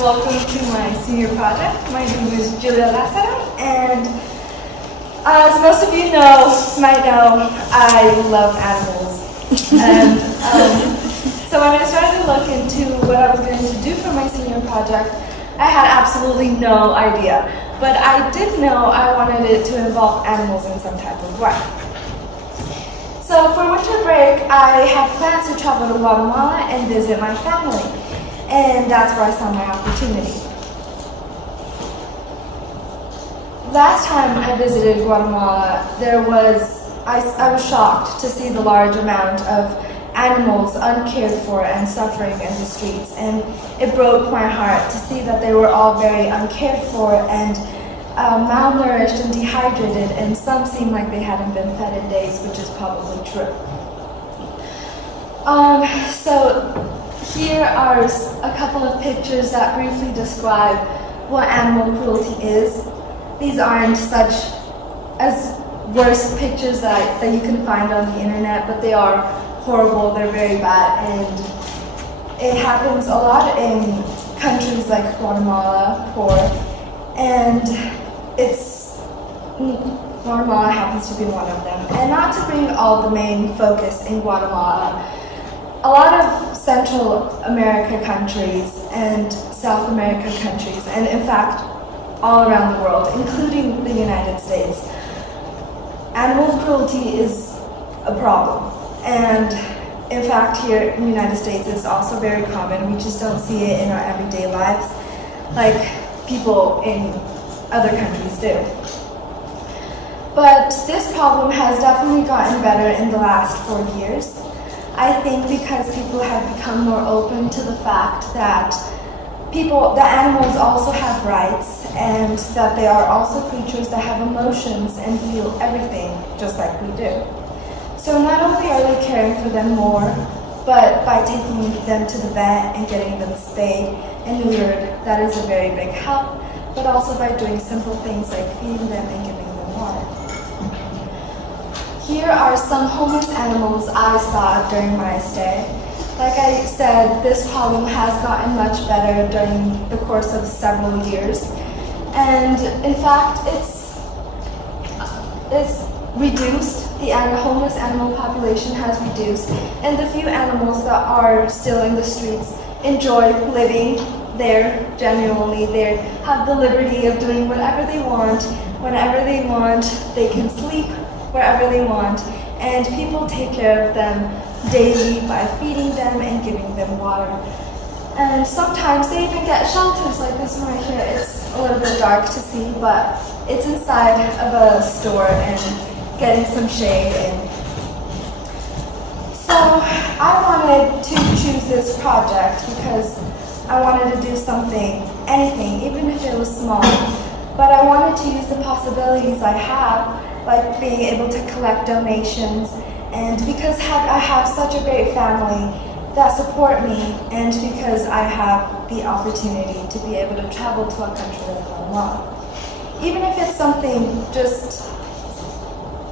welcome to my senior project. My name is Lázaro, and as most of you might know, I love animals. And so when I started to look into what I was going to do for my senior project, I had absolutely no idea. But I did know I wanted it to involve animals in some type of way. So for winter break, I had plans to travel to Guatemala and visit my family. And that's where I saw my opportunity. Last time I visited Guatemala, I was shocked to see the large amount of animals uncared for and suffering in the streets. And it broke my heart to see that they were all very uncared for and malnourished and dehydrated, and some seemed like they hadn't been fed in days, which is probably true. So here are a couple of pictures that briefly describe what animal cruelty is. These aren't such as worst pictures that you can find on the internet, but they are horrible, they're very bad, and it happens a lot in countries like Guatemala, poor, and Guatemala happens to be one of them. And not to bring all the main focus in Guatemala, a lot of Central America countries and South America countries, and in fact all around the world, including the United States, animal cruelty is a problem. And in fact here in the United States it's also very common. We just don't see it in our everyday lives like people in other countries do. But this problem has definitely gotten better in the last 4 years. I think because people have become more open to the fact that animals also have rights, and that they are also creatures that have emotions and feel everything just like we do. So not only are they caring for them more, but by taking them to the vet and getting them spayed and neutered, that is a very big help, but also by doing simple things like feeding them and giving them water. Here are some homeless animals I saw during my stay. Like I said, this problem has gotten much better during the course of several years. And in fact, it's reduced. The homeless animal population has reduced. And the few animals that are still in the streets enjoy living there genuinely. They have the liberty of doing whatever they want, whenever they want. They can sleep wherever they want. And people take care of them daily by feeding them and giving them water. And sometimes they even get shelters like this one right here. It's a little bit dark to see, but it's inside of a store and getting some shade. And so I wanted to choose this project because I wanted to do something, anything, even if it was small. But I wanted to use the possibilities I have, like being able to collect donations, and because I have such a great family that support me, and because I have the opportunity to be able to travel to a country like Guatemala. Even if it's something just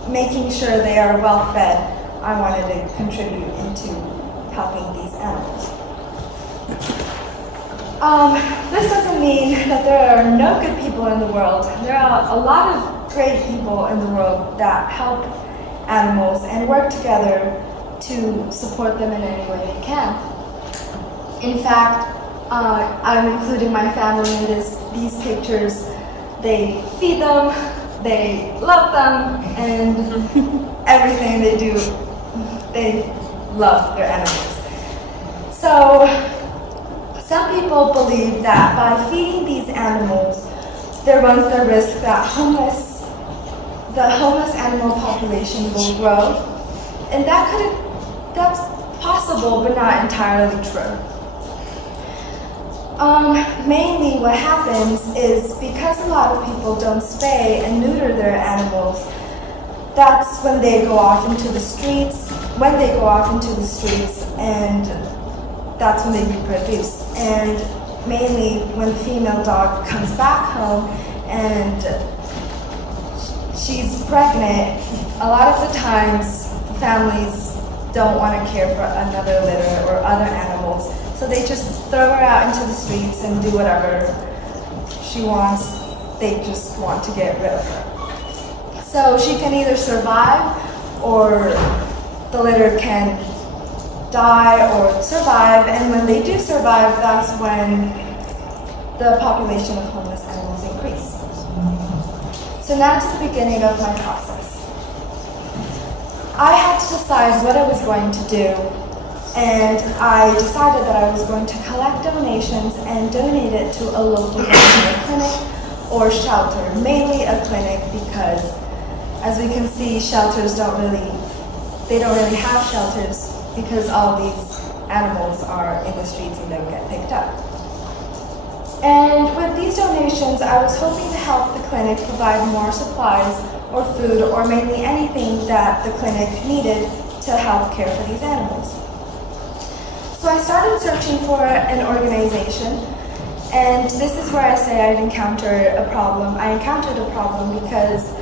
making sure they are well fed, I wanted to contribute into helping these animals. This doesn't mean that there are no good people in the world. There are a lot of great people in the world that help animals and work together to support them in any way they can. In fact, I'm including my family in these pictures. They feed them, they love them, and everything they do, they love their animals. So some people believe that by feeding these animals, there runs the risk that the homeless animal population will grow, and that's possible, but not entirely true. Mainly what happens is because a lot of people don't spay and neuter their animals, that's when they go off into the streets, and that's when they reproduce. And mainly when the female dog comes back home and she's pregnant, a lot of the times the families don't want to care for another litter or other animals. So they just throw her out into the streets and do whatever she wants. They just want to get rid of her. So she can either survive, or the litter can die or survive. And when they do survive, that's when the population of homeless animals increase. So now to the beginning of my process. I had to decide what I was going to do, and I decided that I was going to collect donations and donate it to a local veterinary clinic or shelter, mainly a clinic, because as we can see, shelters don't really have shelters because all these animals are in the streets and don't get picked up. And with these donations, I was hoping to help the clinic provide more supplies or food, or mainly anything that the clinic needed to help care for these animals. So I started searching for an organization, and this is where I say I encountered a problem. I encountered a problem because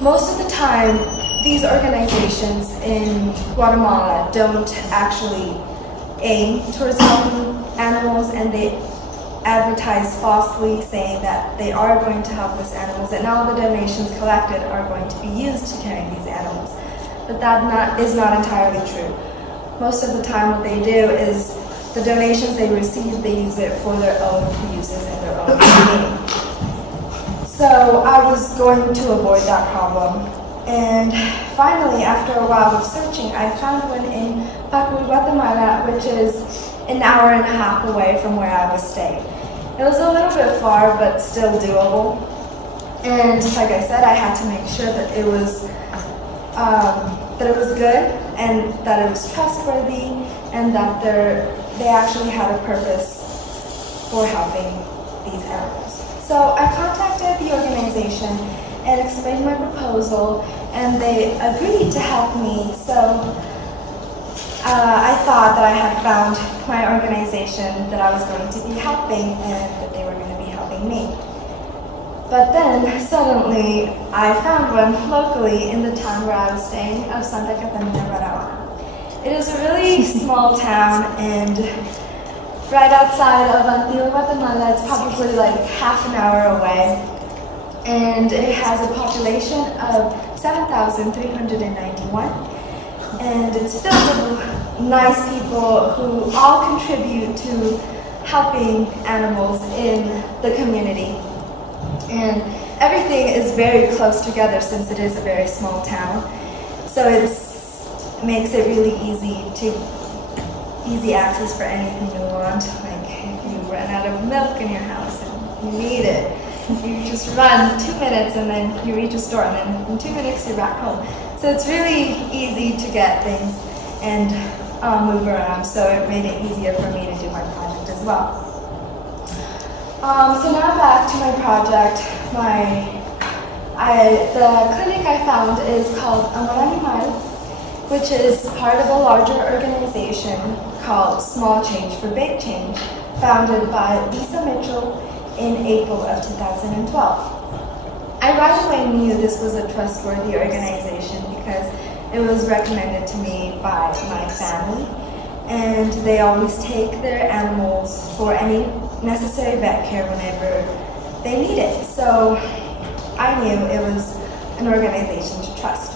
most of the time, these organizations in Guatemala don't actually aim towards helping animals, and they advertise falsely, saying that they are going to help these animals and all the donations collected are going to be used to carry these animals. But that is not entirely true. Most of the time what they do is the donations they receive, they use it for their own uses and their own meaning. So I was going to avoid that problem. And finally, after a while of searching, I found one in Guatemala, which is an hour and a half away from where I was staying. It was a little bit far, but still doable. And like I said, I had to make sure that it was good, and that it was trustworthy, and that they actually had a purpose for helping these animals. So I contacted the organization and explained my proposal, and they agreed to help me. So I thought that I had found my organization that I was going to be helping, and that they were going to be helping me. But then suddenly I found one locally in the town where I was staying of Santa Catarina. It is a really small town, and right outside of Antigua, Guatemala. It's probably like half an hour away. And it has a population of 7,391. And it's filled with nice people who all contribute to helping animals in the community. And everything is very close together since it is a very small town. So it makes it really easy access for anything you want. Like if you run out of milk in your house and you need it, you just run 2 minutes and then you reach a store, and then in 2 minutes you're back home. So it's really easy to get things and move around, so it made it easier for me to do my project as well. So now back to my project. The clinic I found is called Amor Animal, which is part of a larger organization called Small Change for Big Change, founded by Lisa Mitchell in April of 2012. I right away knew this was a trustworthy organization because it was recommended to me by my family, and they always take their animals for any necessary vet care whenever they need it. So I knew it was an organization to trust.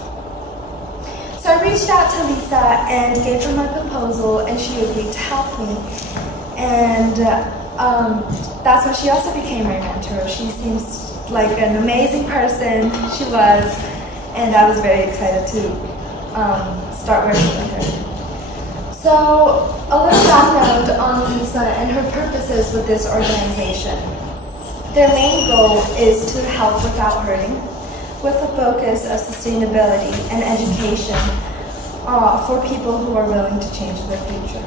So I reached out to Lisa and gave her my proposal, and she agreed to help me. And that's when she also became my mentor. She seems like an amazing person. She was, and I was very excited to start working with her. So a little background on Lisa and her purposes with this organization. Their main goal is to help without hurting, with a focus of sustainability and education for people who are willing to change their future.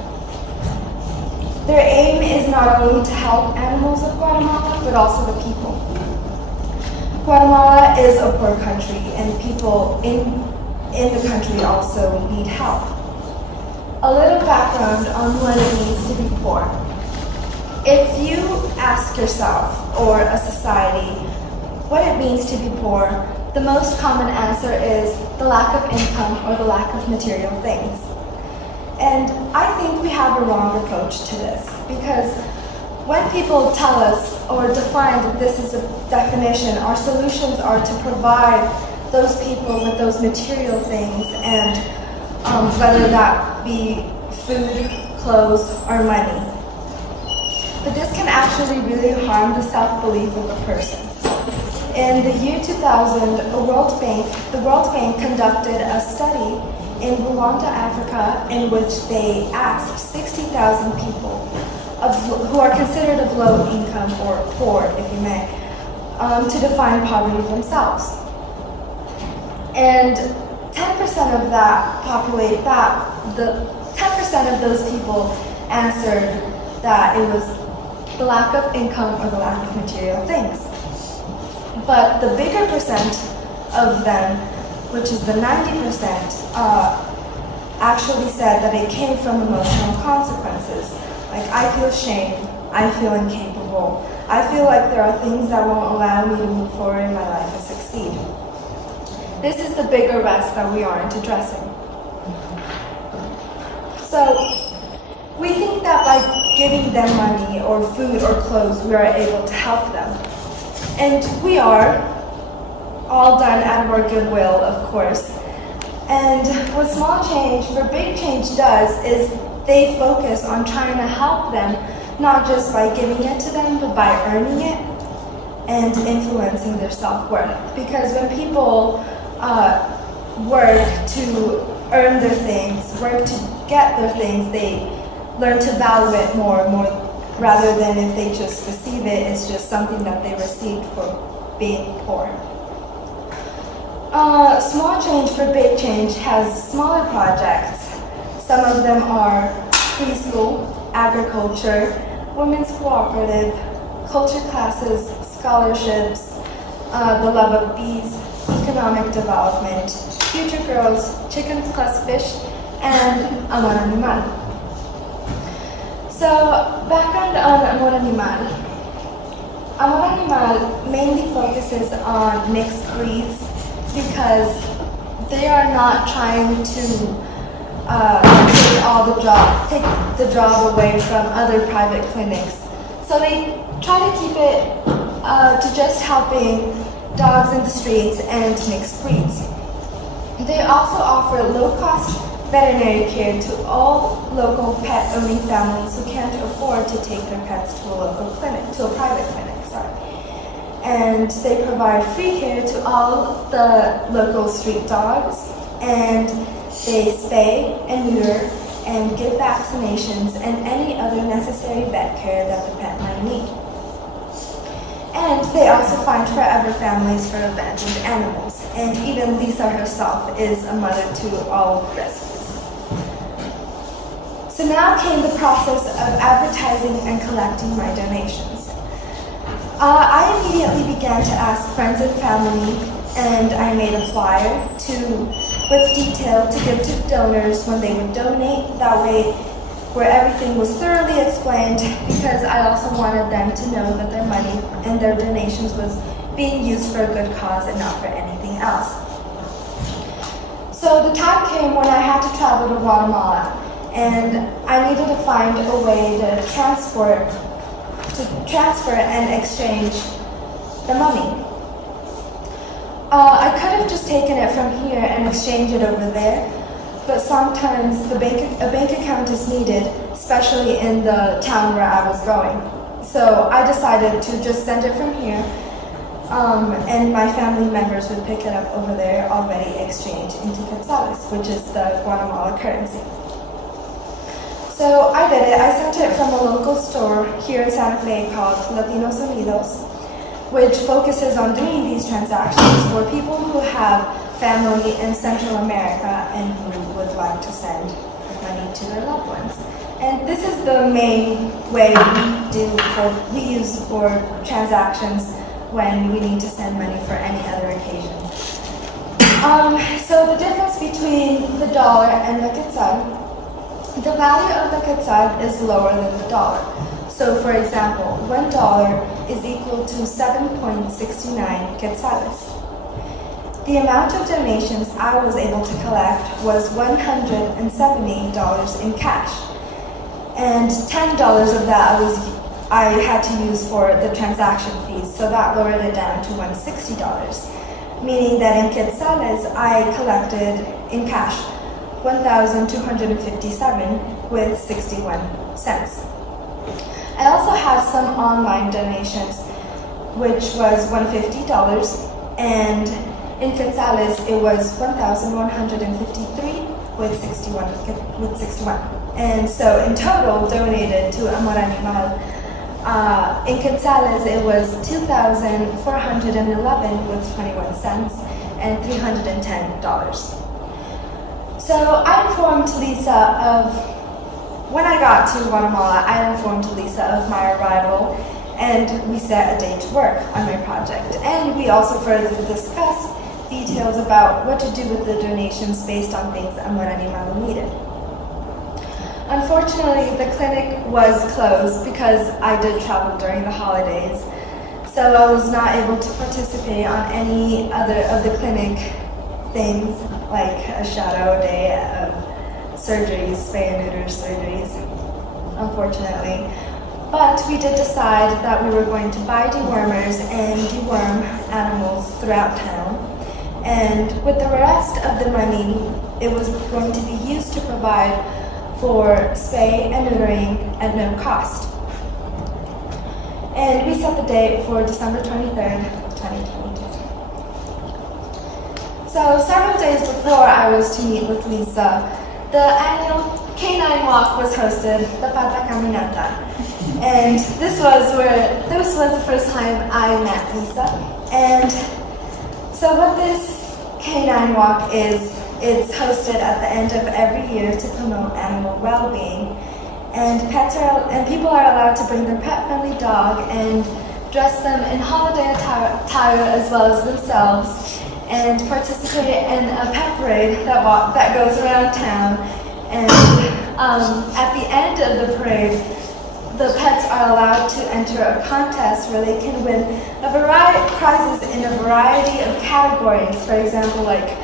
Their aim is not only to help animals of Guatemala, but also the people. Guatemala is a poor country, and people in the country also need help. A little background on what it means to be poor. If you ask yourself, or a society, what it means to be poor, the most common answer is the lack of income or the lack of material things. And I think we have a wrong approach to this, because when people tell us or define that this is a definition, our solutions are to provide those people with those material things, and whether that be food, clothes, or money. But this can actually really harm the self-belief of a person. In the year 2000, the World Bank conducted a study in Rwanda, Africa, in which they asked 60,000 people who are considered of low income or poor, if you may, to define poverty themselves. And 10% of that populate that, the 10% of those people answered that it was the lack of income or the lack of material things. But the bigger percent of them, which is the 90%, actually said that it came from emotional consequences. Like, I feel shame, I feel incapable, I feel like there are things that won't allow me to move forward in my life and succeed. This is the bigger rest that we aren't addressing. So, we think that by giving them money or food or clothes, we are able to help them. And we are, all done out of our goodwill, of course. And what small change for big change does is they focus on trying to help them, not just by giving it to them, but by earning it and influencing their self-worth. Because when people work to earn their things, work to get their things, they learn to value it more and more, rather than if they just receive it, it's just something that they received for being poor. Small change for big change has smaller projects. Some of them are preschool, agriculture, women's cooperative, culture classes, scholarships, the love of bees, economic development, future girls, chicken plus fish, and Amor Animal. So, background on Amor Animal. Amor Animal mainly focuses on mixed breeds because they are not trying to take the job away from other private clinics. So they try to keep it to just helping dogs in the streets and mixed breeds. They also offer low-cost veterinary care to all local pet-owning families who can't afford to take their pets to a local clinic, to a private clinic, And they provide free care to all the local street dogs, and they spay and neuter and give vaccinations and any other necessary vet care that the pet might need. And they also find forever families for abandoned animals. And even Lisa herself is a mother to all rescues. So now came the process of advertising and collecting my donations. I immediately began to ask friends and family, and I made a flyer with detail to give to donors when they would donate. That way, where everything was thoroughly explained, because I also wanted them to know that their money and their donations was being used for a good cause and not for anything else. So the time came when I had to travel to Guatemala, and I needed to find a way to transfer and exchange the money. I could have just taken it from here and exchanged it over there, but sometimes a bank account is needed, especially in the town where I was going. So I decided to just send it from here, and my family members would pick it up over there already exchanged into quetzales, which is the Guatemala currency. So I did it. I sent it from a local store here in Santa Fe called Latinos Unidos, which focuses on doing these transactions for people who have family in Central America and who would like to send money to their loved ones. And this is the main way we use for transactions when we need to send money for any other occasion. So the difference between the dollar and the quetzal, the value of the quetzal is lower than the dollar. So for example, $1 is equal to 7.69 quetzales. the amount of donations I was able to collect was $170 in cash. And $10 of that I had to use for the transaction fees, so that lowered it down to $160, meaning that in quetzales I collected in cash 1,257 with 61 cents. I also had some online donations, which was $150, and in quetzales it was 1,153 with 61. And so in total donated to Amor Animal, in quetzales it was 2,411 with 21 cents and $310. So I informed Lisa of, when I got to Guatemala, I informed Lisa of my arrival, and we set a day to work on my project. And we also further discussed details about what to do with the donations based on things Amor Animal needed. Unfortunately, the clinic was closed because I did travel during the holidays, so I was not able to participate on any other of the clinic things, like a shadow day of surgeries, spay and neuter surgeries, unfortunately. But we did decide that we were going to buy dewormers and deworm animals throughout town, and with the rest of the money, it was going to be used to provide for spay and neutering at no cost. And we set the date for December 23rd of 2022. So several days before I was to meet with Lisa, the annual canine walk was hosted, the Pata Caminata. And this was the first time I met Lisa. And so what this canine walk is, it's hosted at the end of every year to promote animal well-being. And people are allowed to bring their pet-friendly dog and dress them in holiday attire as well as themselves, and participate in a pet parade that goes around town. And at the end of the parade, the pets are allowed to enter a contest where they can win a variety of prizes in a variety of categories. For example, like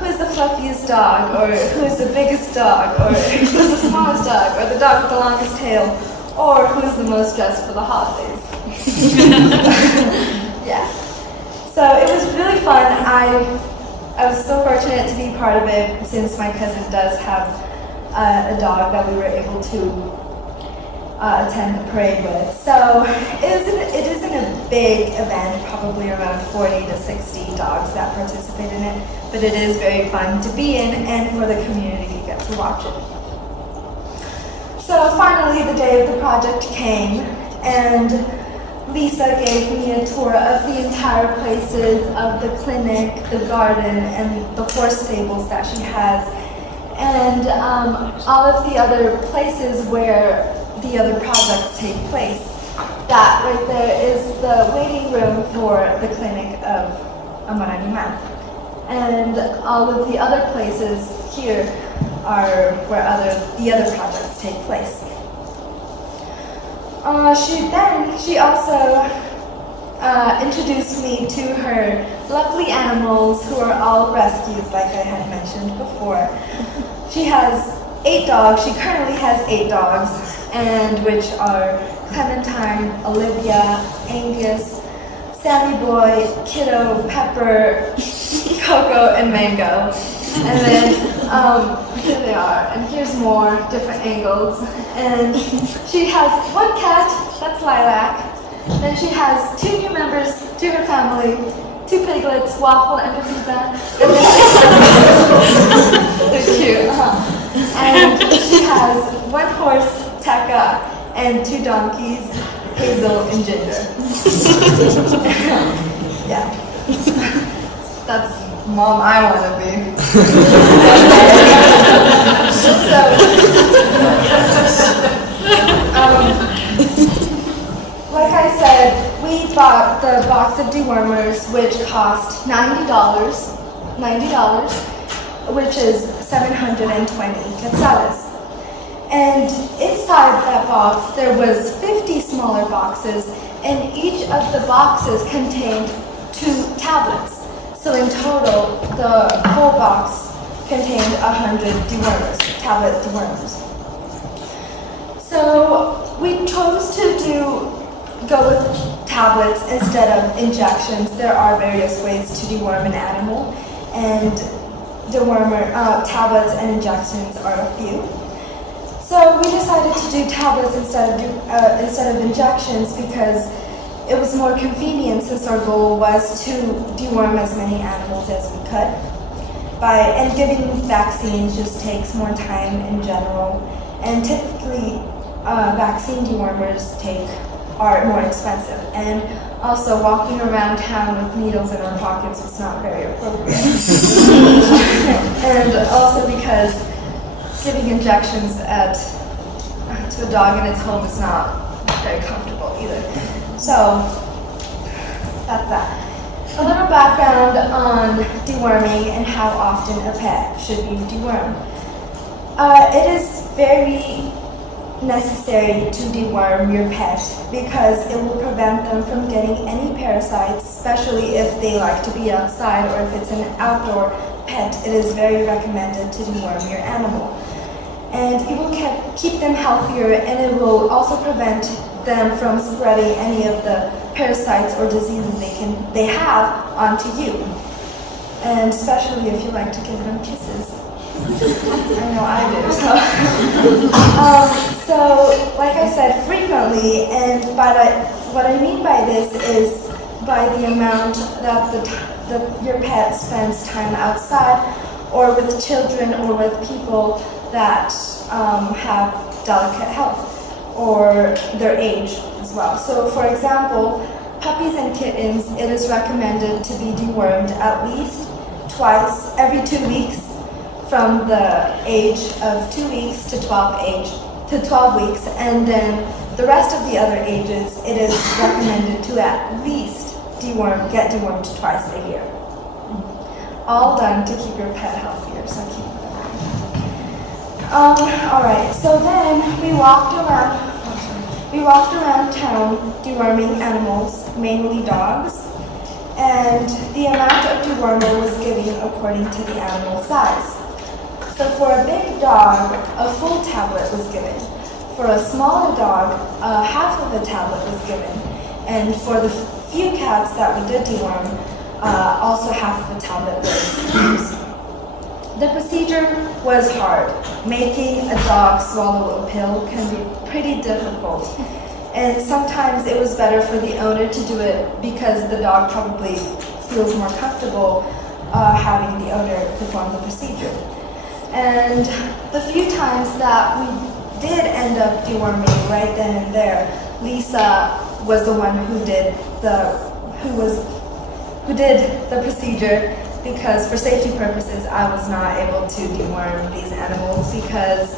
who's the fluffiest dog, or who's the biggest dog, or who's the smallest dog, or the dog with the longest tail, or who's the most dressed for the holidays. Yeah. So it was really fun. I was so fortunate to be part of it, since my cousin does have a dog that we were able to attend the parade with. So it isn't a big event, probably around 40 to 60 dogs that participate in it, but it is very fun to be in and for the community to get to watch it. So finally the day of the project came, and Lisa gave me a tour of the entire places of the clinic, the garden, and the horse stables that she has, and all of the other places where the other projects take place. That right there is the waiting room for the clinic of Amor Animal. And all of the other places here are where the other projects take place. She also introduced me to her lovely animals, who are all rescues, like I had mentioned before. She has 8 dogs. She currently has 8 dogs, and which are Clementine, Olivia, Angus, Sammy Boy, Kiddo, Pepper, Coco, and Mango. And then here they are, and here's more different angles. And she has 1 cat, that's Lilac. Then she has 2 new members to her family, 2 piglets, Waffle and Pepita. They're cute, And she has 1 horse, Tekka, and 2 donkeys, Hazel and Ginger. Yeah. That's mom I want to be. Like I said, we bought the box of dewormers, which cost $90, which is 720 quetzales. And inside that box, there was 50 smaller boxes, and each of the boxes contained 2 tablets. So in total, the whole box contained 100 dewormers, tablet dewormers. So we chose to go with tablets instead of injections. There are various ways to deworm an animal, and tablets and injections are a few. So we decided to do tablets instead of injections because it was more convenient, since our goal was to deworm as many animals as we could. And giving vaccines just takes more time in general, and typically vaccine dewormers are more expensive, and also walking around town with needles in our pockets was not very appropriate. And also because giving injections to a dog in its home is not very comfortable either. So that's that. A little background on deworming and how often a pet should be dewormed. It is very necessary to deworm your pet because it will prevent them from getting any parasites, especially if they like to be outside or if it's an outdoor pet. It is very recommended to deworm your animal. And it will keep them healthier, and it will also prevent them from spreading any of the parasites or diseases they have onto you. And especially if you like to give them kisses. I know I do. So like I said, frequently, and what I mean by this is by the amount that your pet spends time outside, or with children, or with people that have delicate health, or their age as well. So for example, puppies and kittens, it is recommended to be dewormed at least twice every 2 weeks, from the age of 2 weeks to 12 weeks, and then the rest of the other ages, it is recommended to at least get dewormed twice a year. All done to keep your pet healthier, so keep it in mind. Alright, so then we walked around town deworming animals, mainly dogs, and the amount of dewormer was given according to the animal size. So for a big dog, a full tablet was given. For a smaller dog, half of a tablet was given. And for the few cats that we did deworm, also half of a tablet was used. The procedure was hard. Making a dog swallow a pill can be pretty difficult. And sometimes it was better for the owner to do it because the dog probably feels more comfortable having the owner perform the procedure. And the few times that we did end up deworming right then and there, Lisa was the one who did the procedure, because for safety purposes I was not able to deworm these animals because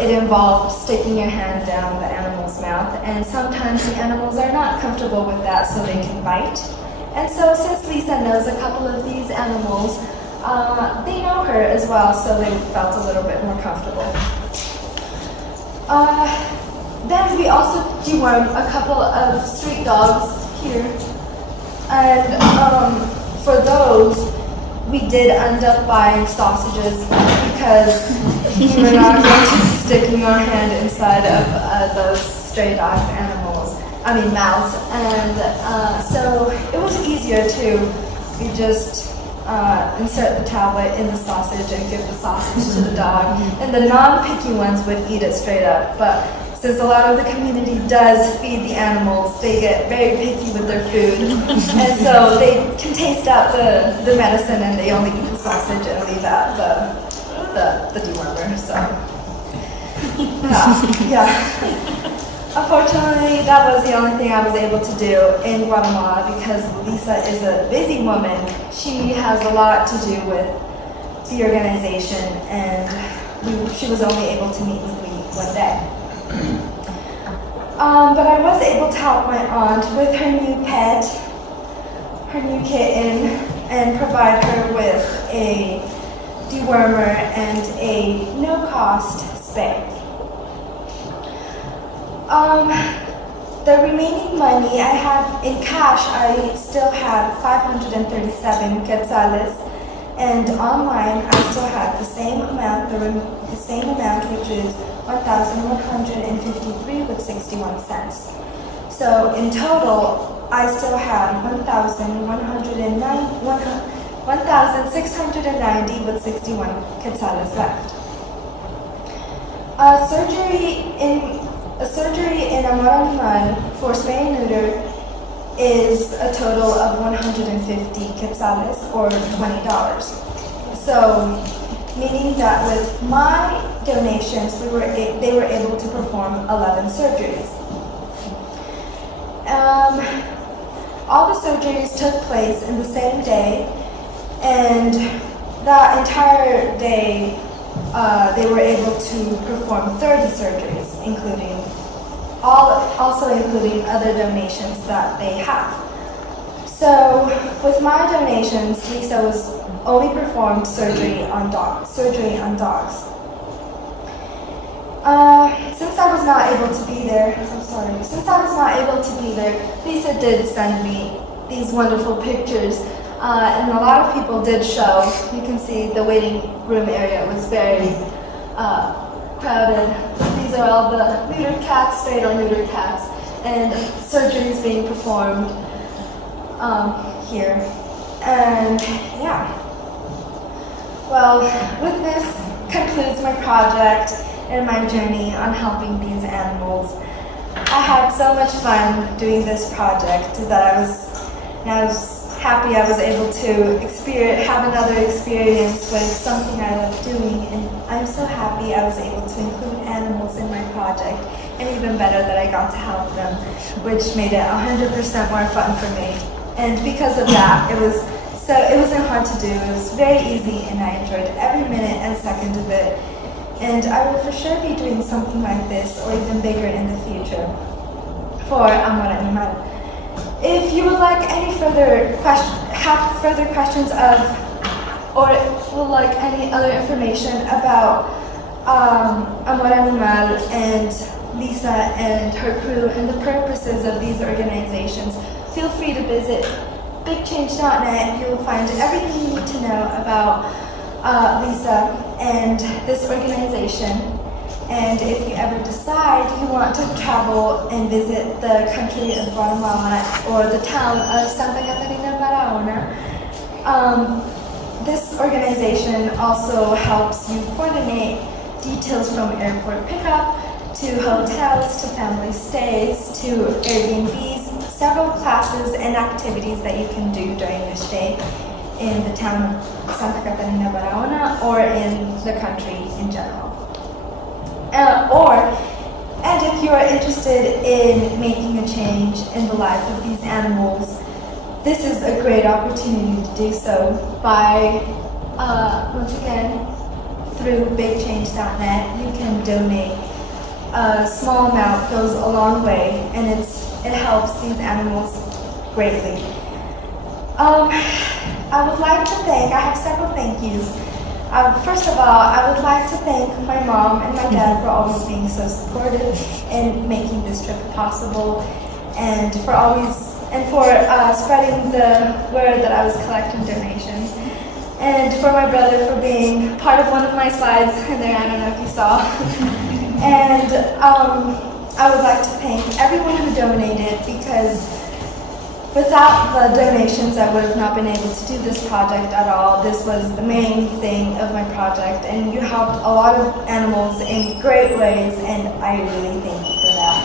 it involved sticking your hand down the animal's mouth, and sometimes the animals are not comfortable with that, so they can bite. And so since Lisa knows a couple of these animals, they know her as well, so they felt a little bit more comfortable. Then we also dewormed a couple of street dogs here, and for those we did end up buying sausages because we were not going to be sticking our hand inside of those stray dogs' mouths, and so it was easier too. We just insert the tablet in the sausage and give the sausage to the dog, and the non-picky ones would eat it straight up. But since a lot of the community does feed the animals, they get very picky with their food, and so they can taste out the medicine, and they only eat the sausage and leave out the dewormer. So yeah. Unfortunately, that was the only thing I was able to do in Guatemala because Lisa is a busy woman. She has a lot to do with the organization, and she was only able to meet with me one day. But I was able to help my aunt with her new pet, her new kitten, and provide her with a dewormer and a no-cost spay. the remaining money I had in cash, I still had 537 quetzales, and online I still had the same amount, which is 1,153 with 61 cents. So in total, I still had 1,690 with 61 quetzales left. A surgery in Amor Animal for spay and neuter is a total of 150 quetzales, or $20. So, meaning that with my donations, they were able to perform 11 surgeries. All the surgeries took place in the same day, and that entire day they were able to perform 30 surgeries, including other donations that they have. So with my donations, Lisa was only performed surgery on dogs. Since I was not able to be there, Lisa did send me these wonderful pictures, and a lot of people did show. You can see the waiting room area was very crowded. These are all the neutered cats, spayed or neutered cats, and surgeries being performed here. And yeah. Well, with this concludes my project and my journey on helping these animals. I had so much fun doing this project that I was happy I was able to have another experience with something I love doing, and I'm so happy I was able to include animals in my project, and even better that I got to help them, which made it 100% more fun for me. And because of that, it wasn't hard to do. It was very easy, and I enjoyed every minute and second of it. And I will for sure be doing something like this, or even bigger in the future, for Amor Animal. If you would like any have further questions or would like any other information about Amor Animal and Lisa and her crew and the purposes of these organizations, feel free to visit bigchange.net. You will find everything you need to know about Lisa and this organization. And if you ever decide you want to travel and visit the country of Guatemala or the town of Santa Catarina Barahona, this organization also helps you coordinate details from airport pickup to hotels, to family stays, to Airbnbs, several classes and activities that you can do during your stay in the town of Santa Catarina Barahona or in the country in general. And if you are interested in making a change in the life of these animals, this is a great opportunity to do so by, once again, through bigchange.net. You can donate. A small amount goes a long way, and it helps these animals greatly. I would like to thank, I have several thank yous. First of all, I would like to thank my mom and my dad for always being so supportive in making this trip possible, and for spreading the word that I was collecting donations, and for my brother for being part of one of my slides in there. I don't know if you saw. And I would like to thank everyone who donated, because without the donations, I would have not been able to do this project at all. This was the main thing of my project, and you helped a lot of animals in great ways, and I really thank you for that.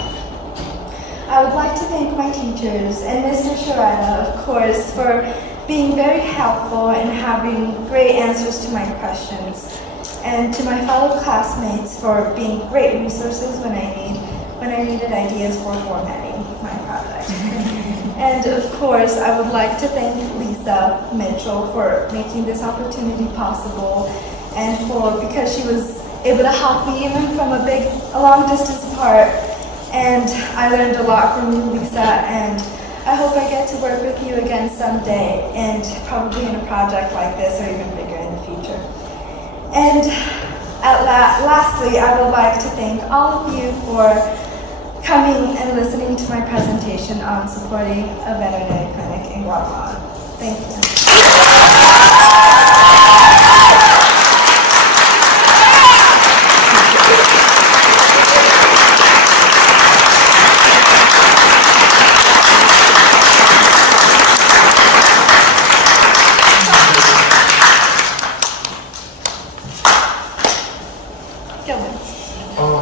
I would like to thank my teachers and Mr. Sharada, of course, for being very helpful and having great answers to my questions, and to my fellow classmates for being great resources when I needed ideas for formatting my project. And of course, I would like to thank Lisa Mitchell for making this opportunity possible, and because she was able to help me even from a long distance apart. And I learned a lot from you, Lisa, and I hope I get to work with you again someday, and probably in a project like this or even bigger in the future. And lastly, I would like to thank all of you for coming and listening to my presentation on supporting a veterinary clinic in Guatemala. Thank you.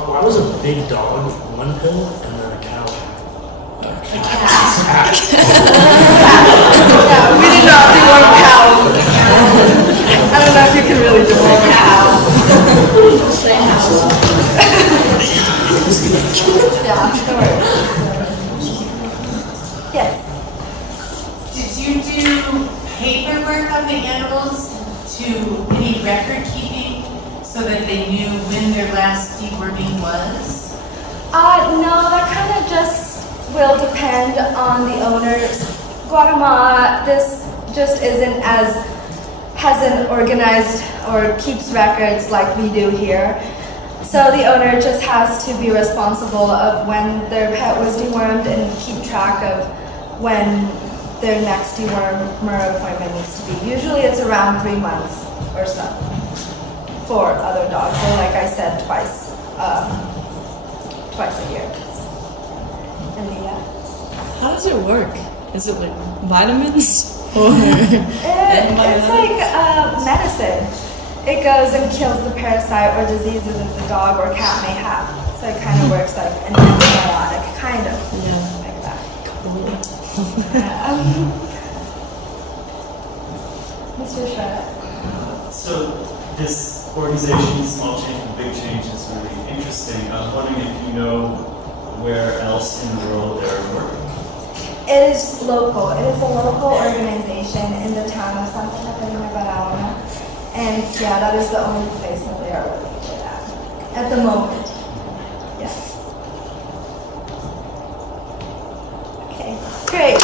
I was a big dog, one pill, and then a cow. Yeah, we did not deworm cows. I don't know if you can really deworm a cow. Yeah, don't worry. Yes. Did you do paperwork on the animals to any record keeping so that they knew when their last deworming was? No, that kind of just will depend on the owners. Guatemala, this just isn't hasn't organized or keeps records like we do here. So the owner just has to be responsible of when their pet was dewormed and keep track of when their next dewormer appointment needs to be. Usually it's around 3 months or so for other dogs. So like I said, twice a year. And yeah. How does it work? Is it like vitamins? Or It's like medicine. It goes and kills the parasite or diseases that the dog or cat may have. So it kind of works like an antibiotic, kind of, like that. Mr. Shred. So this organization, Small Change for Big Change, is really interesting. I was wondering if you know where else in the world they're working. It is local. It is a local organization in the town of Santa Catarina Barahona. And yeah, that is the only place that they are located at the moment. Yes. Okay, great.